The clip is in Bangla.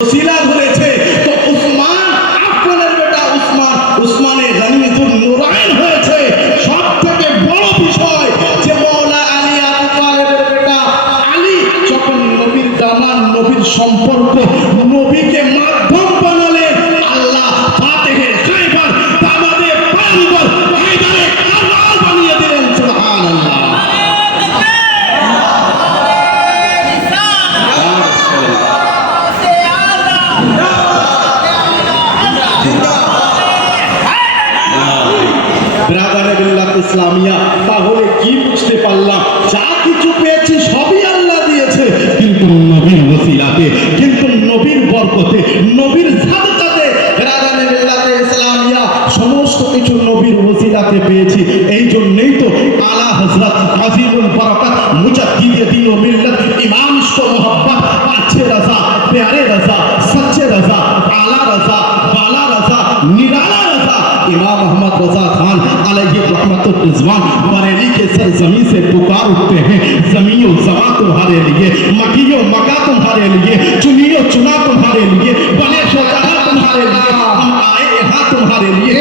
वसीला ধরেছে তো উসমান আফফানের বেটা উসমান উসমানে গনিয়তুন নুরাইন হয়েছে। সবথেকে বড় বিষয় যে মাওলা আলী আবু তালেবের বেটা আলী যখন নবীর দামান নবীর সম্পর্ক নবীকে মাধ্যম বানালেন আল্লাহ ফাতিহে খায়বার দামাদে পয়গম্বর হায়দারে কারবাল বানিয়ে দিলেন। সুবহানাল্লাহ। ব্রাদারে বিল্লাহ ইসলামিয়া, তাহলে কি বুঝতে পারলাম? যা কিছু পেয়েছি সবই আল্লাহ দিয়েছে, কিন্তু নবীর ওসিলাতে, কিন্তু নবীর বরকতে, নবীর সাদকাতে, ব্রাদারে বিল্লাহ ইসলামিয়া সমস্ত কিছু নবীর ওসিলাতে পেয়েছি। এই জন্যই তো আলা হযরত আজিমুল বরকত মুজাদ্দিদে দ্বীন ও মিল্লাত ইমাম ইশক ও মোহব্বত अच्छे रज़ा प्यारे रज़ा सच्चे रज़ा आला रज़ा बाला रज़ा निराला रज़ा इमाम मोहम्मद रज़ा खान अलैहि रहमतुर रिज़वान बरेली के सरजमी से पुकार उठते हैं, ज़मीन और ज़मा तुम्हारे लिए, मकी और मका तुम्हारे लिए, चुनी और चुना तुम्हारे लिए, बने शुजाआ तुम्हारे लिए, हम आए यहाँ तुम्हारे लिए।